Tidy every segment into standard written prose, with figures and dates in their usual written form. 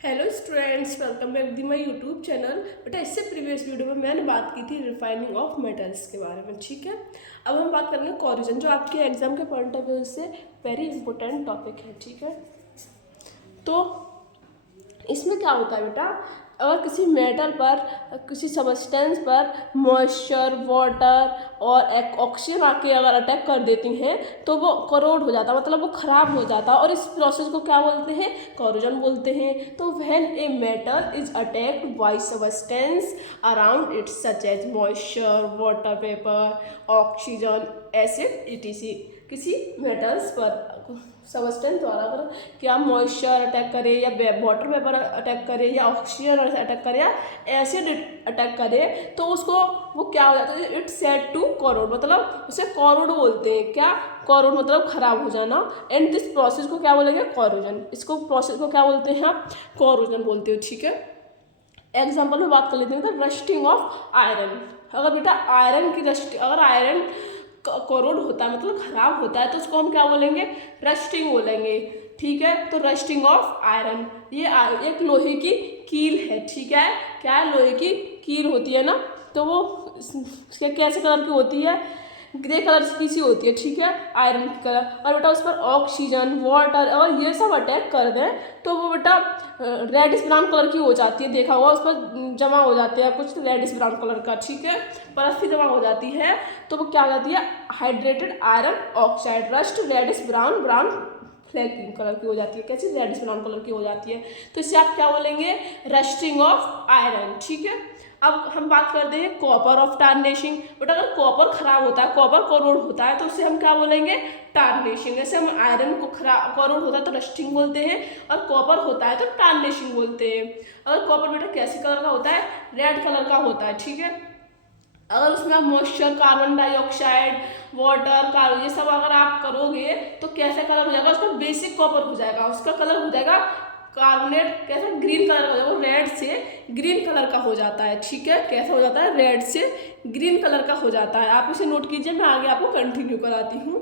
Hello students, welcome back the my YouTube channel. बेटा इससे previous video में मैंने बात की थी रिफाइनिंग ऑफ मेटल्स के बारे में। ठीक है, अब हम बात करेंगे कोरिजन, जो आपके एग्जाम के पॉइंट ऑफ व्यू से वेरी इंपॉर्टेंट टॉपिक है। ठीक है, तो इसमें क्या होता है बेटा, अगर किसी मेटल पर, किसी सबस्टेंस पर मॉइस्चर, वाटर और ऑक्सीजन आके अगर अटैक कर देती हैं तो वो करोड हो जाता है, मतलब वो खराब हो जाता है। और इस प्रोसेस को क्या बोलते हैं? कोरोजन बोलते हैं। तो when a metal is attacked by substance around it such as moisture, water vapour, oxygen, acid etc, किसी मेटल्स पर सबस्टेंस द्वारा अगर क्या मॉइस्चर अटैक करे या वाटर वेपर अटैक करे या ऑक्सीजन अटैक करे या एसिड अटैक करे तो उसको वो क्या हो जाता है? इट सेड टू कोरोड, मतलब उसे कोरोड बोलते हैं। क्या? कोरोड मतलब खराब हो जाना। एंड दिस प्रोसेस को क्या बोलेंगे? कोरोजन। इसको प्रोसेस को क्या बोलते हैं आप? कोरोजन बोलते हो। ठीक है, एग्जाम्पल में बात कर लेते हैं तो रस्टिंग ऑफ आयरन। अगर बेटा आयरन की अगर आयरन कोरोड होता है मतलब खराब होता है तो उसको हम क्या बोलेंगे? रस्टिंग बोलेंगे। ठीक है, तो रस्टिंग ऑफ आयरन, ये एक लोहे की कील है। ठीक है, क्या है? लोहे की कील होती है ना, तो वो कैसे कलर की होती है? ग्रे कलर की सी होती है। ठीक है, आयरन की कलर। और बेटा उस पर ऑक्सीजन, वाटर और ये सब अटैक कर दें तो वो बेटा रेडिश ब्राउन कलर की हो जाती है। देखा होगा उस पर जमा हो जाते हैं कुछ रेडिश ब्राउन कलर का। ठीक है, परत जमा हो जाती है तो वो क्या हो जाती है? Hydrated iron oxide, rust, reddish brown, brown flag colour की हो जाती है। कैसी? रेडिश ब्राउन कलर की हो जाती है। तो इससे आप क्या बोलेंगे? Rusting of iron. ठीक है, अब हम बात करते हैं कॉपर ऑफ टार्निशिंग। बट अगर कॉपर खराब होता है, कॉपर कोरोड होता है तो उससे हम क्या बोलेंगे? टार्निशिंग। जैसे हम आयरन को खराब कोरोड होता है तो रस्टिंग बोलते हैं, और कॉपर होता है तो टार्निशिंग बोलते हैं। अगर कॉपर बेटा कैसे कलर का होता है? रेड कलर का होता है। ठीक है, अगर उसमें आप moisture, carbon dioxide, water, carbon ये सब अगर आप करोगे तो कैसा कलर हो जाएगा? उसका बेसिक कॉपर हो जाएगा, उसका कलर हो जाएगा कार्बोनेट। कैसा? ग्रीन कलर का हो जाएगा, वो रेड से ग्रीन कलर का हो जाता है। ठीक है, कैसा हो जाता है? रेड से ग्रीन कलर का हो जाता है। आप इसे नोट कीजिए, मैं आगे आपको कंटिन्यू कराती हूँ।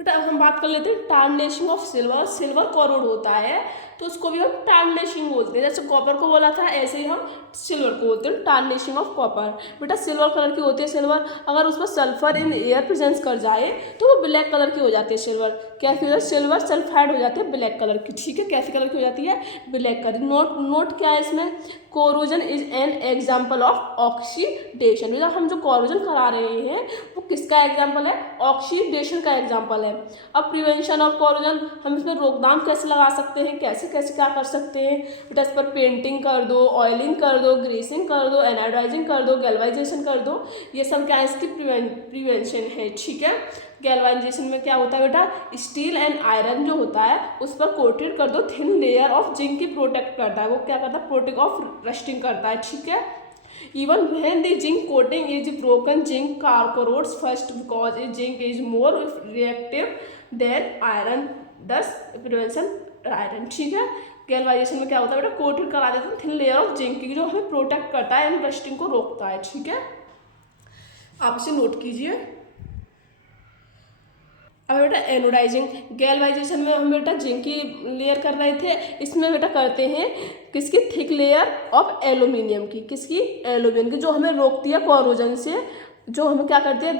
बेटा अब हम बात कर लेते हैं tarnishing of silver. Silver corrode होता है तो उसको भी हम टार्निशिंग बोलते हैं। जैसे कॉपर को बोला था ऐसे ही हम सिल्वर को बोलते हैं टार्निशिंग ऑफ कॉपर। बेटा सिल्वर कलर की होती है सिल्वर, अगर उसमें सल्फर इन एयर प्रेजेंस कर जाए तो वो ब्लैक कलर की हो जाती है सिल्वर। कैसी हो? सिल्वर सल्फाइड हो जाती है ब्लैक कलर की। ठीक है, कैसी कलर की हो जाती है? Black colour. नोट क्या है इसमें? Corrosion is an example of oxidation. मतलब हम जो कोरोजन करा रहे हैं वो किसका एग्जाम्पल है? ऑक्सीडेशन का एग्जाम्पल है। अब प्रिवेंशन ऑफ कोरोजन, हम इसमें रोकथाम कैसे लगा सकते हैं? कैसे कैसे क्या कर सकते हैं? बेटा इस पर पेंटिंग कर दो, ऑयलिंग कर दो, ग्रीसिंग कर दो, एनाडाइजिंग कर दो, गैल्वाइजेशन कर दो। ये सब क्या है? इसकी प्रिवेंशन है। ठीक है, गैल्वाइजेशन में क्या होता है बेटा? स्टील एंड आयरन जो होता है उस पर कोटेड कर दो थिन लेयर ऑफ जिंक की प्रोटेक्ट करता है। वो क्या करता है? प्रोटेक्ट ऑफ रस्टिंग करता है। ठीक है, even when the zinc coating is broken, zinc corrodes first because zinc is more reactive than iron, thus prevention iron। ठीक है, गैल्वाइजेशन में क्या होता है बेटा? कोटेड करा देते हैं थिन लेयर ऑफ जिंक की, जो हमें प्रोटेक्ट करता है एंड रस्टिंग को रोकता है। ठीक है, आप इसे नोट कीजिए। अब बेटा एनोडाइजिंग, गैल्वाइजेशन में हम बेटा जिंक की लेयर कर रहे थे, इसमें बेटा करते हैं किसकी? थिक लेयर ऑफ एल्यूमिनियम की। किसकी? एल्यूमिनियम की, जो हमें रोकती है कोरोजन से। जो हमें क्या करती है?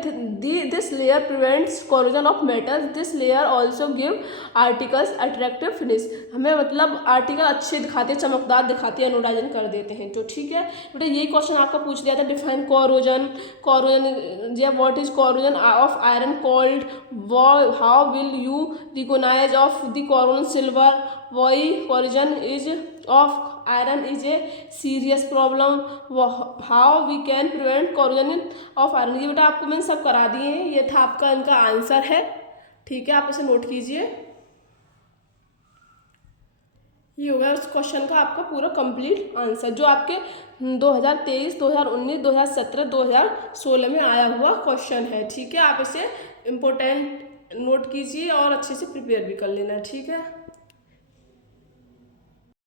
This layer prevents corrosion of metal. This layer also give articles attractive finish. हमें मतलब आर्टिकल अच्छे दिखाते हैं, चमकदार दिखाते हैं, एनोडाइजन कर देते हैं। तो ठीक है बेटा, यही क्वेश्चन आपका पूछ दिया था। Define corrosion. कोरोजन या what is corrosion of iron called? How will you recognise of the corrosion silver? Why corrosion is of iron is a serious problem? How we can prevent corrosion of iron? ये बेटा आपको मैंने सब करा दिए हैं, ये था आपका इनका आंसर है। ठीक है, आप इसे नोट कीजिए। ये हो गया उस क्वेश्चन का आपका पूरा कंप्लीट आंसर, जो आपके 2023, 2019, 2017, 2016 में आया हुआ क्वेश्चन है। ठीक है, आप इसे इम्पोर्टेंट नोट कीजिए और अच्छे से प्रिपेयर भी कर लेना। ठीक है।